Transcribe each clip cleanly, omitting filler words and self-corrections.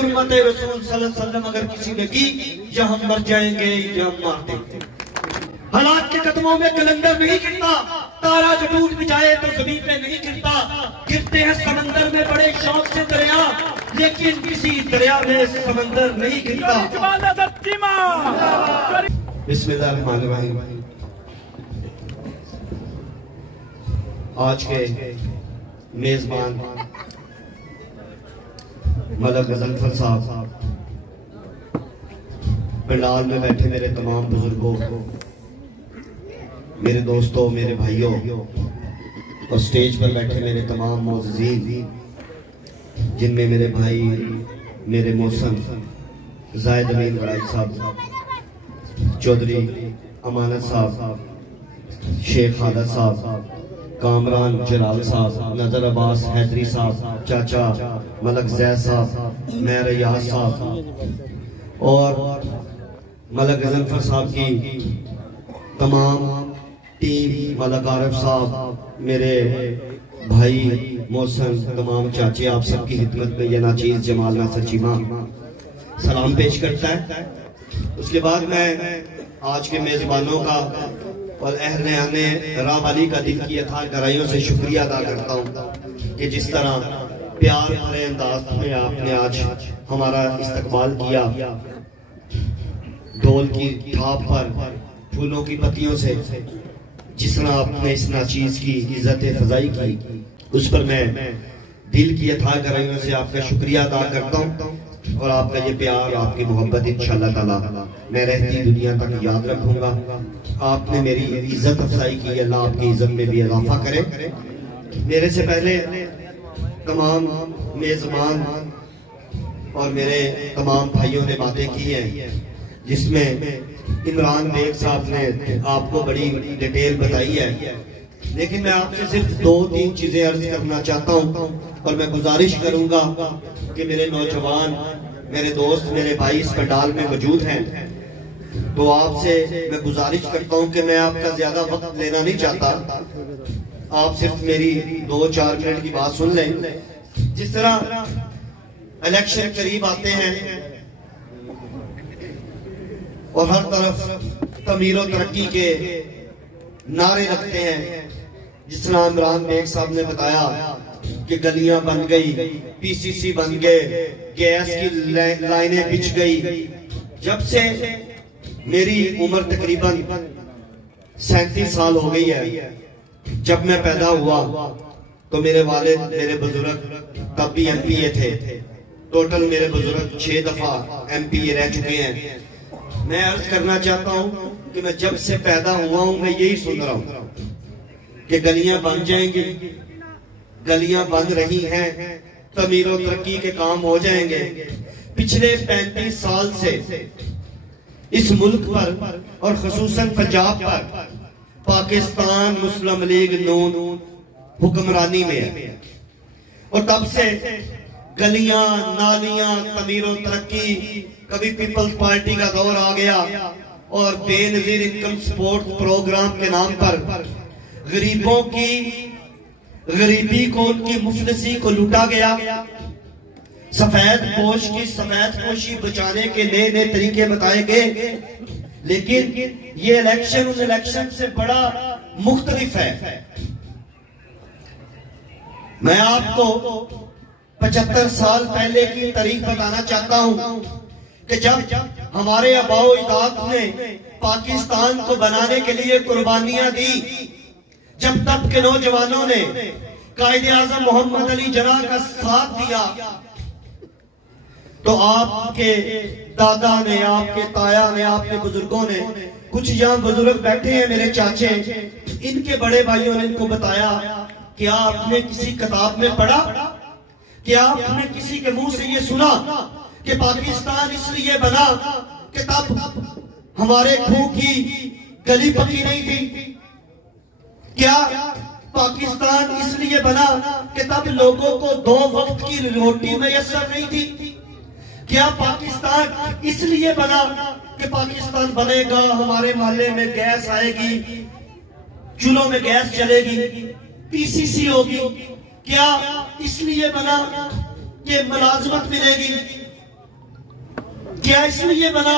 हुर्मत रसूल सल्लल्लाहु अलैहि वसल्लम अगर किसी ने की, या हम मर जाएंगे या हम मार देंगे। हालात के कदमों में कलंदर नहीं गिरता, तारा जो टूट भी जाए तो जमीन पे नहीं गिरता। गिरते हैं समंदर में बड़े शौक से दरिया, लेकिन किसी दरिया में समंदर नहीं गिरता। बिस्मिल्लाहिर्रहमानिर्रहीम। आज के मेजबान मलक गजनफर साहब, पंडाल में बैठे मेरे तमाम बुजुर्गों, मेरे दोस्तों, मेरे भाइयों, और स्टेज पर बैठे मेरे तमाम मोअज़्ज़ीज़, जिनमें मेरे भाई, मेरे मौसम जायद अमीन वड़ाई साहब, चौधरी अमानत साहब, शेख खादा साहब, कामरान जलाल साहब, नजर अब्बास हैदरी साहब, चाचा मलक जैद साहब, मैं रियाज साहब, और मलक गजनफर साहब की तमाम टीम, मलक आरिफ साहब, मेरे भाई मोहसन, तमाम चाचे, आप सबकी खिदमत में यह नाचीज जमाल नासर चीमा सलाम पेश करता है। उसके बाद मैं आज के मेजबानों का और अहले आने रावाली का दिल की अथाह गहराइयों से शुक्रिया अदा करता हूँ कि जिस तरह प्यार भरे अंदाज में आपने आज हमारा इस्तकबाल किया, ढोल की थाप पर फूलों की पत्तियों से जिस तरह आपने इस नाचीज की इज्जत फजाई की, उस पर मैं दिल की अथाह गहराइयों से आपका शुक्रिया अदा करता हूँ। और आपका ये प्यार, आपकी मोहब्बत इंशाअल्लाह ताला मैं रहती दुनिया तक याद रखूंगा। आपने मेरी इज्जत अफजाई की, अल्लाह आपकी इज्जत में भी इजाफा करे। मेरे से पहले तमाम मेजबान और मेरे तमाम भाइयों ने बातें की हैं, जिसमें इमरान बेग साहब ने आपको बड़ी डिटेल बताई है, लेकिन मैं आपसे सिर्फ 2-3 चीजें अर्ज करना चाहता हूँ। और मैं गुजारिश करूंगा कि मेरे नौजवान, मेरे दोस्त, मेरे भाई इस पंडाल में मौजूद हैं, तो आपसे मैं गुजारिश करता हूं कि मैं आपका ज्यादा वक्त लेना नहीं चाहता, आप सिर्फ मेरी 2-4 मिनट की बात सुन लें। जिस तरह इलेक्शन करीब आते हैं और हर तरफ तमीर और तरक्की के नारे लगते हैं, जिस तरह इमरान बेग साहब ने बताया कि गलियां बन गई, पीसीसी बन गए, गैस की लाइनें बिछ गई। जब से मेरी उम्र तकरीबन 37 साल हो गई है, जब मैं पैदा हुआ तो मेरे वालिद, मेरे बुजुर्ग तब भी एमपीए थे। टोटल मेरे बुजुर्ग 6 दफा एमपीए रह चुके हैं। मैं अर्ज करना चाहता हूं कि मैं जब से पैदा हुआ हूं मैं यही सुन रहा हूं कि गलियां बन जाएंगी, गलियां बन रही हैं, तमीर और तरक्की के काम हो जाएंगे। पिछले 35 साल से इस मुल्क पर और खुसूसन पंजाब पर पाकिस्तान मुस्लिम लीग नून हुक्मरानी में है, और तब से गलियां, नालियां, तमीर और तरक्की, कभी पीपल्स पार्टी का दौर आ गया और बेनजीर इनकम सपोर्ट प्रोग्राम के नाम पर गरीबों की गरीबी को, उनकी मुफलिसी को लूटा गया। सफेद पोश की सफेद पोशी बचाने के नए नए तरीके बताए गए, लेकिन ये इलेक्शन उस इलेक्शन से बड़ा मुख्तलिफ है। मैं आपको 75 साल पहले की तारीख बताना चाहता हूं कि जब हमारे आबाओ अजदाद ने पाकिस्तान को बनाने के लिए कुर्बानियां दी, जब तब के नौजवानों ने कायदे आज़म मोहम्मद अली जिन्ना का साथ दिया, तो आपके दादा ने, आपके ताया ने, आपके बुजुर्गों ने, कुछ यहाँ बुजुर्ग बैठे हैं मेरे चाचे, इनके बड़े भाइयों ने इनको बताया, क्या आपने किसी किताब में पढ़ा, क्या आपने किसी के मुंह से ये सुना कि पाकिस्तान इसलिए बना कि तब हमारे खूह की गली पक्की नहीं थी? क्या पाकिस्तान इसलिए बना कि तब लोगों को 2 वक्त की रोटी मैसर नहीं थी? क्या पाकिस्तान इसलिए बना कि पाकिस्तान बनेगा, हमारे मोहल्ले में गैस आएगी, चूल्हों में गैस चलेगी, पीसीसी होगी? क्या इसलिए बना कि मुलाजमत मिलेगी? क्या इसलिए बना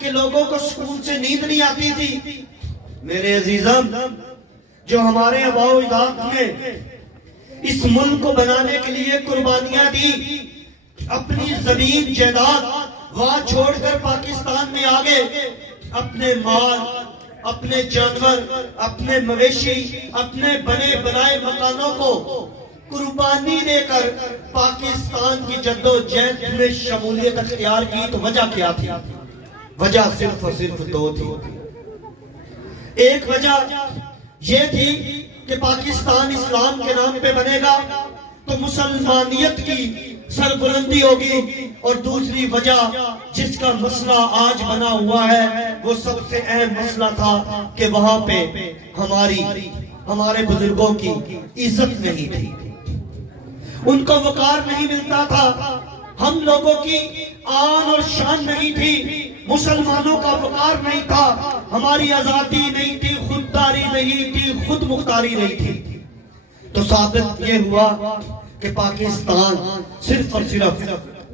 कि लोगों को सुकून से नींद नहीं आती थी? मेरे अजीजम, जो हमारे आबाओ अजदाद ने इस मुल्क को बनाने के लिए कुर्बानियां दी, अपनी जमीन जायदाद वहां छोड़कर पाकिस्तान में आ गए, अपने माल, अपने जानवर, अपने मवेशी, अपने बने बनाए मकानों को कुर्बानी देकर पाकिस्तान की जद्दोजहद में शमूलियत अख्तियार की, तो वजह क्या थी? वजह सिर्फ और सिर्फ दो थी। एक वजह यह थी कि पाकिस्तान इस्लाम के नाम पे बनेगा तो मुसलमानियत की सरबुलंदी होगी, और दूसरी वजह जिसका मसला आज बना हुआ है वो सबसे अहम मसला था कि वहां पे हमारे बुजुर्गों की इज्जत नहीं थी, उनको वकार नहीं मिलता था, हम लोगों की आन और शान नहीं थी, मुसलमानों का वकार नहीं था, हमारी आजादी नहीं थी, खुददारी नहीं थी, खुद मुख्तारी नहीं थी। तो साबित ये हुआ कि पाकिस्तान सिर्फ और सिर्फ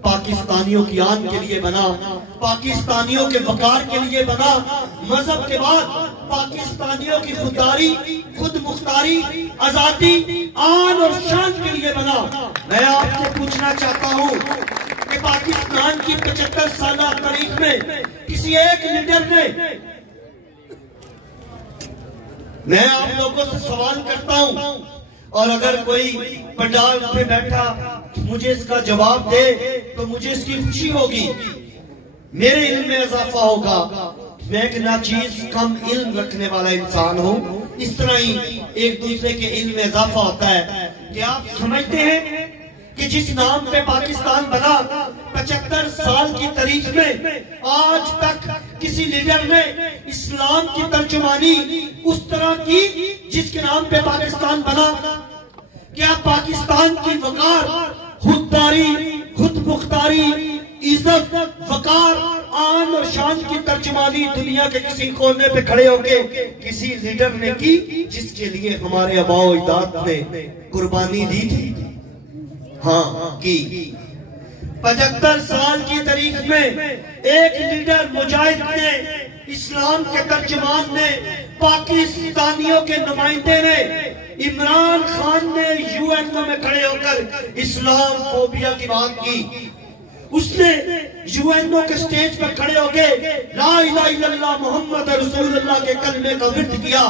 पाकिस्तानियों की आन के लिए बना, पाकिस्तानियों के वकार के लिए बना, मजहब के बाद पाकिस्तानियों की खुददारी, खुद मुख्तारी, आजादी, आन और शान के लिए बना। मैं आपसे पूछना चाहता हूँ कि पाकिस्तान की 75 साल तारीख में किसी एक लीडर ने, मैं आप लोगों से सवाल करता हूं, और अगर कोई पंडाल पे बैठा मुझे इसका जवाब दे तो मुझे इसकी खुशी होगी, मेरे इल्म में इजाफा होगा। मैं एक नाचीज कम इल्म रखने वाला इंसान हूं, इस तरह ही एक दूसरे के इल्म में इजाफा होता है। क्या आप समझते हैं कि जिस नाम पे पाकिस्तान बना 75 साल की तारीख में आज तक किसी लीडर ने इस्लाम की तर्जुमानी उस तरह की जिसके नाम पे पाकिस्तान बना? क्या पाकिस्तान की वकार, खुददारी, खुद मुख्तारी, इज्जत, वकार, आन और शान की तर्जुमानी दुनिया के किसी कोने पे खड़े होके किसी लीडर ने की जिसके लिए हमारे आबाओ अजदाद ने कुर्बानी दी थी? हाँ की। 75 साल की तारीख में एक लीडर मुजाहिद ने, इस्लाम के तर्जुमान ने, पाकिस्तानियों के नुमाइंदे ने, इमरान खान ने यूएनओ में खड़े होकर इस्लाम फोबिया की बात की। उसने यूएनओ के स्टेज पर खड़े होकर ला इलाहा इल्लल्लाह मुहम्मद रसूलुल्लाह के कलमे का विर्द किया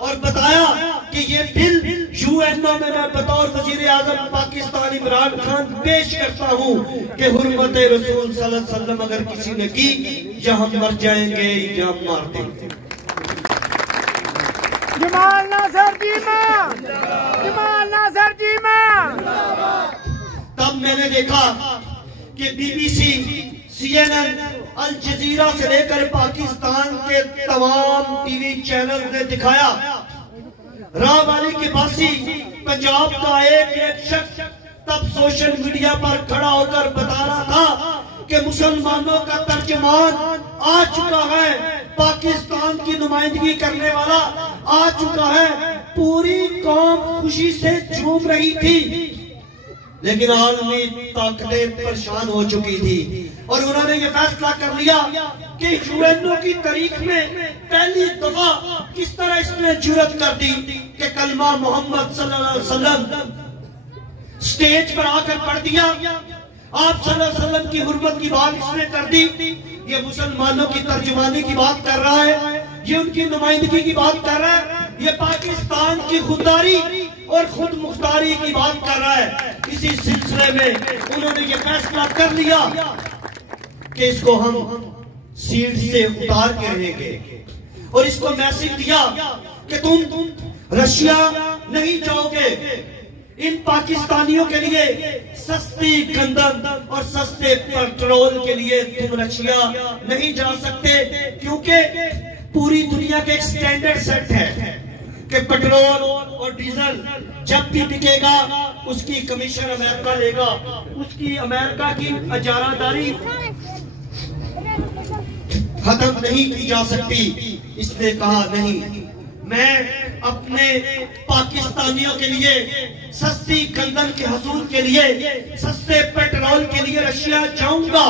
और बताया कि ये बिल यूएनओ में मैं बतौर वजीर आजम पाकिस्तान इमरान खान पेश करता हूँ कि हुर्मत रसूल सल्लल्लाहु अलैहि वसल्लम अगर किसी ने की, या हम मर जाएंगे या हम मार देंगे। जमाल नासिर जीमा, जमाल नासिर जीमा। तब मैंने देखा कि बीबीसी, CNN, अल जजीरा से लेकर पाकिस्तान के तमाम टीवी चैनल ने दिखाया, राहवाली के बासी पंजाब का एक शख्स तब सोशल मीडिया पर खड़ा होकर बता रहा था कि मुसलमानों का तर्जुमान आ चुका है, पाकिस्तान की नुमाइंदगी करने वाला आ चुका है। पूरी कौम खुशी से झूम रही थी, लेकिन आलमी ताकतें परेशान हो चुकी थी और उन्होंने ये फैसला कर लिया कि यूएनओ की तारीख में पहली दफा किस तरह इसने जुर्रत कर दी कि कलमा मोहम्मद सल्लल्लाहु अलैहि वसल्लम स्टेज पर आकर पढ़ दिया। आप सल्लल्लाहु अलैहि वसल्लम की हुर्मत की बात इसने कर दी। ये मुसलमानों की तर्जुमानी की बात कर रहा है, ये उनकी नुमाइंदगी की बात कर रहा है, ये पाकिस्तान की खुददारी और खुद मुख्तारी की बात कर रहा है। इसी सिलसिले में उन्होंने ये फैसला कर लिया कि इसको हम सीट से उतार के रहेंगे और इसको मैसेज दिया कि तुम रशिया नहीं जाओगे। इन पाकिस्तानियों के लिए सस्ती गंदम और सस्ते पेट्रोल के लिए तुम रशिया नहीं जा सकते, क्योंकि पूरी दुनिया के एक स्टैंडर्ड सेट है कि पेट्रोल और डीजल जब भी बिकेगा उसकी कमीशन अमेरिका लेगा, उसकी अमेरिका की इजारादारी खत्म नहीं की जा सकती। इसने कहा नहीं, मैं अपने पाकिस्तानियों के लिए सस्ती गंदम के हसूल के लिए, सस्ते पेट्रोल के लिए रशिया जाऊंगा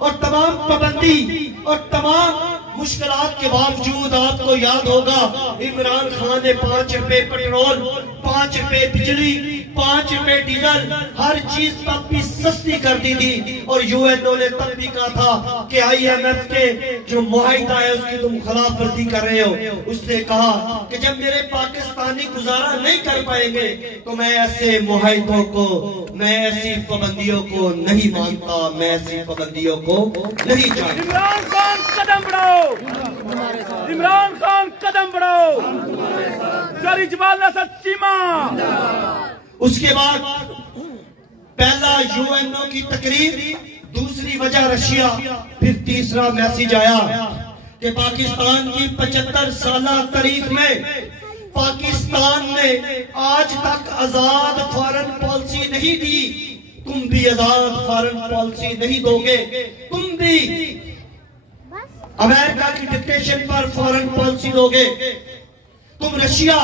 और तमाम पाबंदी और तमाम मुश्किलात के बावजूद आपको याद होगा इमरान खान ने 5 रुपए पेट्रोल, 5 रुपए बिजली, 5 रुपए डीजल, हर चीज तब भी सस्ती कर दी थी। और यूएनओ ने तब भी कहा था कि IMF के जो मुआहिदा है उसकी तुम खिलाफ वर्जी कर रहे हो। उसने कहा कि जब मेरे पाकिस्तानी गुजारा नहीं कर पाएंगे तो मैं ऐसे मुआहिदों को, मैं ऐसी पाबंदियों को नहीं मानता, मैं ऐसी पाबंदियों को नहीं जानता। इमरान खान कदम बढ़ाओ, इमरान खान कदम बढ़ाओ, जरी जमाल नसर चीमा। उसके बाद पहला यूएनओ की तकरीर, दूसरी वजह रशिया, फिर तीसरा मैसेज आया कि पाकिस्तान की 75 साल तारीख में पाकिस्तान ने आज तक आजाद फॉरेन पॉलिसी नहीं दी, तुम भी आजाद फॉरेन पॉलिसी नहीं दोगे, तुम भी अमेरिका की डिक्टेशन पर फॉरेन पॉलिसी दोगे, तुम रशिया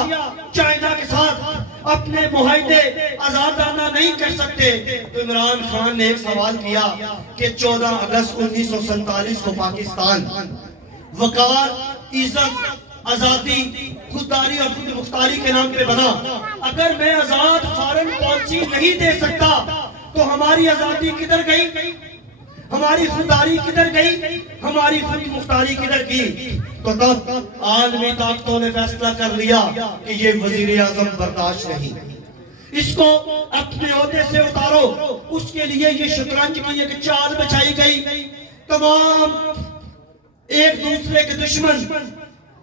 चाइना के साथ अपने मुआहदे आजादाना नहीं कर सकते। तो इमरान खान ने एक सवाल किया कि 14 अगस्त 1947 को पाकिस्तान वकार, इज्जत, आजादी, खुददारी और खुद मुख्तारी के नाम पे बना। अगर मैं आजाद फॉरेन पॉलिसी नहीं दे सकता तो हमारी आजादी किधर गई, हमारी खुददारी किधर गई, हमारी खुद मुख्तारी किधर की। तो तब आलमी ताकतों ने फैसला कर लिया कि ये वजीर आजम बर्दाश्त नहीं, इसको अपने ओहदे से उतारो। उसके लिए ये शतरंज की एक चाल बिछाई गई, तमाम एक दूसरे के दुश्मन,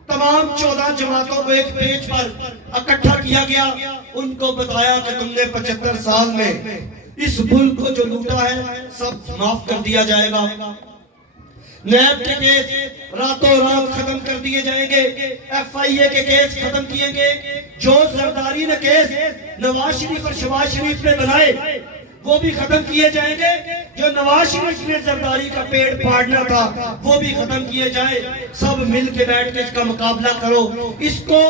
तमाम 14 जमातों को एक पेज पर इकट्ठा किया गया। उनको बताया कि तुमने 75 साल में इस मुल्क को जो लूटा है सब माफ कर दिया जाएगा, नैब के केस रातों रात खत्म कर दिए जाएंगे, FIA के केस खत्म किए गए, जो जरदारी ने केस नवाज शरीफ और शहबाज शरीफ ने बनाए वो भी खत्म किए जाएंगे, जो नवाज शरीफ ने जरदारी का पेड़ फाड़ना था वो भी खत्म किए जाए। सब मिल के बैठ के इसका मुकाबला करो, इसको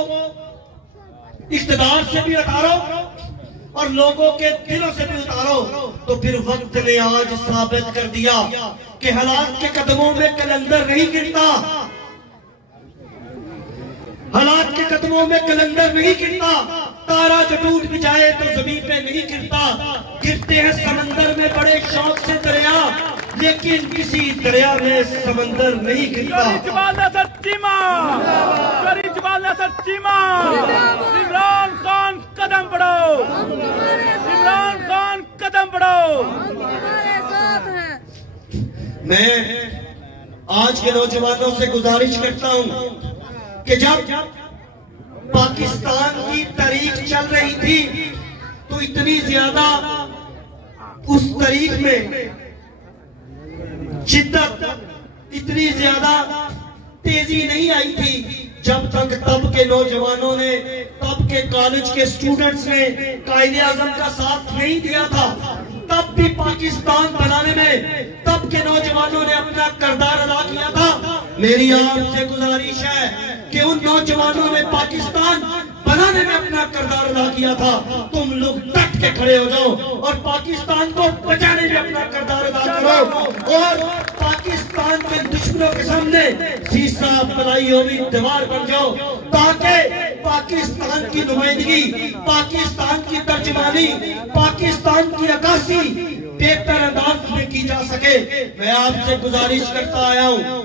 इख्तिदार से भी उतारो और लोगों के दिलों से भी उतारो। तो फिर वक्त ने आज साबित कर दिया कि हालात के कदमों में कलंदर नहीं गिरता, हालात के कदमों में कलंदर नहीं गिरता, तारा जो टूट भी जाए तो जमीन पे नहीं गिरता। गिरते हैं समंदर में बड़े शौक से दरिया, लेकिन किसी दरिया में समंदर नहीं गिरता। इमरान खान कदम बढ़ाओ, इमरान खान कदम बढ़ाओ। मैं आज के नौजवानों से गुजारिश करता हूं कि जब पाकिस्तान की तारीख चल रही थी तो इतनी ज्यादा उस तारीख में शिद्दत, इतनी ज्यादा तेजी नहीं आई थी जब तक तब के नौजवानों ने, तब के कॉलेज के स्टूडेंट्स ने कायदे आजम का साथ नहीं दिया था। तब भी पाकिस्तान बनाने में तब के नौजवानों ने अपना किरदार अदा किया था। मेरी आपसे गुजारिश है कि उन नौजवानों ने पाकिस्तान बनाने में अपना किरदार अदा किया था, तुम लोग डट के खड़े हो जाओ और पाकिस्तान को बचाने में अपना किरदार अदा करो और पाकिस्तान के दुश्मनों के सामने शीशा पलाई हुई दीवार बन जाओ, ताकि पाकिस्तान की नुमाइंदगी, पाकिस्तान की तर्जमानी, पाकिस्तान की अक्कासी बेहतर अंदाज में की जा सके। मैं आपसे गुजारिश करता आया हूँ,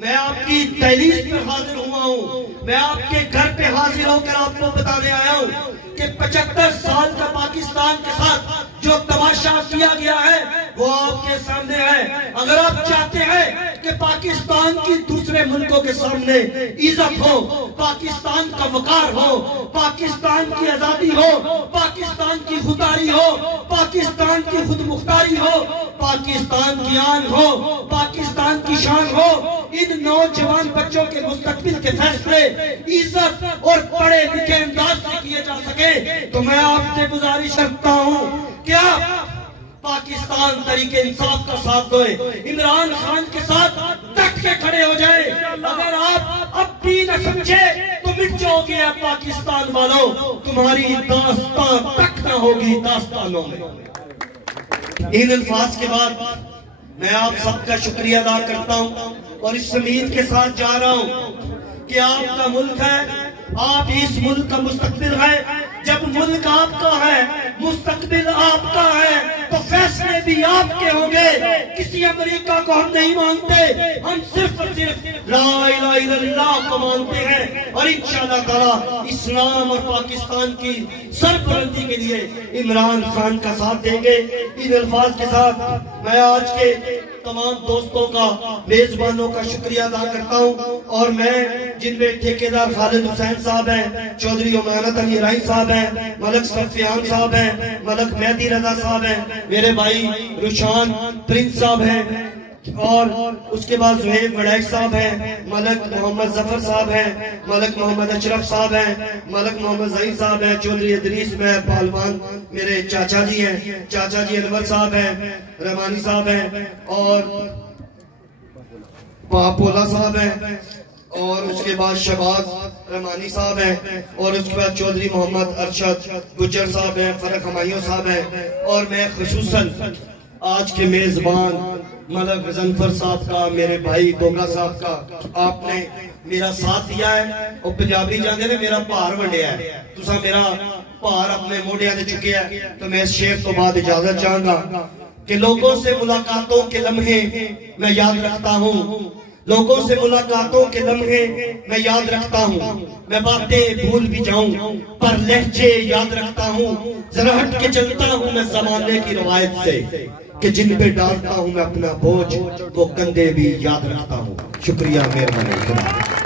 मैं आपकी दहलीज पर हाजिर हुआ हूँ, मैं आपके घर पे हाजिर होकर आपको बताने आया हूँ कि 75 साल का पाकिस्तान के साथ जो तमाशा किया गया है वो आपके सामने है। अगर आप चाहते हैं कि पाकिस्तान की दूसरे मुल्कों के सामने इज्जत हो, पाकिस्तान का वकार हो, पाकिस्तान की आजादी हो, पाकिस्तान की खुददारी हो, पाकिस्तान की खुद मुख्तारी हो, पाकिस्तान की आन हो, पाकिस्तान की शान हो, इन नौजवान बच्चों के मुस्तकबिल के फैसले इज्जत और पढ़े लिखे अंदाज से किए जा सके, तो मैं आपसे गुजारिश करता हूँ क्या पाकिस्तान तरीके इंसाफ का साथ दो, इमरान खान के साथ डट के खड़े हो जाए। अगर आप अब भी न समझे तो तो मिट जाओगे है पाकिस्तान वालों, तुम्हारी दास्तां तक न होगी दास्तानों में। इन अल्फाज के बाद मैं आप सबका शुक्रिया अदा करता हूं और इस उम्मीद के साथ जा रहा हूं कि आपका मुल्क है, आप इस मुल्क का मुस्तकबिल है। जब मुल्क आपका है, मुस्तकबिल आपका है, तो फैसले भी आपके होंगे। किसी अमेरिका को हम नहीं मानते, हम सिर्फ और सिर्फ ला इलाहा इल्लल्लाह को मानते हैं और इंशाअल्लाह ताला इस्लाम और पाकिस्तान की सरबलंदी के लिए इमरान खान का साथ देंगे। इन अल्फाज के साथ मैं आज के तमाम दोस्तों का, मेजबानों का शुक्रिया अदा करता हूं और मैं जिनमें ठेकेदार खालिद हुसैन साहब हैं, चौधरी उमानत अली राही साहब हैं, मलक सफियान साहब हैं, मलक मेहदी रजा साहब हैं, मेरे भाई रुशान प्रिंस साहब हैं और उसके बाद जुहैब वड़ैक साहब हैं, मलक मोहम्मद जफर साहब हैं, मलक मोहम्मद अशरफ साहब हैं, मलक मोहम्मद जहीर साहब हैं, चौधरी इदरीस में पहलवान मेरे चाचा जी हैं, चाचा जी अनवर साहब हैं, रहमानी साहब हैं और पापोला साहब हैं और उसके बाद शहबाज रहमानी साहब हैं और उसके बाद चौधरी मोहम्मद अरशद गुज्जर साहब हैं, फरक हमायूं साहब हैं और मैं खुसूसन आज के मेजबान मलक गजनफर साहब का, मेरे भाई गोगा साहब का आपने मेरा साथ दिया है और पंजाबी जाने ने मेरा भार वंडिया है, तुसा मेरा भार अपने मोढियां ते चुकिया है। तो मैं इस शेर तो बाद इजाजत चाहूंगा कि लोगों से मुलाकातों के लम्हे मैं याद रखता हूँ, लोगों से मुलाकातों के लम्हे मैं याद रखता हूँ, मैं बातें भूल भी जाऊं पर लहजे याद रखता हूँ, जरा हट के चलता हूँ मैं जमाने की रवायत से कि जिन पे डालता हूँ मैं अपना बोझ वो कंधे भी याद रखता हूँ। शुक्रिया, मेहरबानी।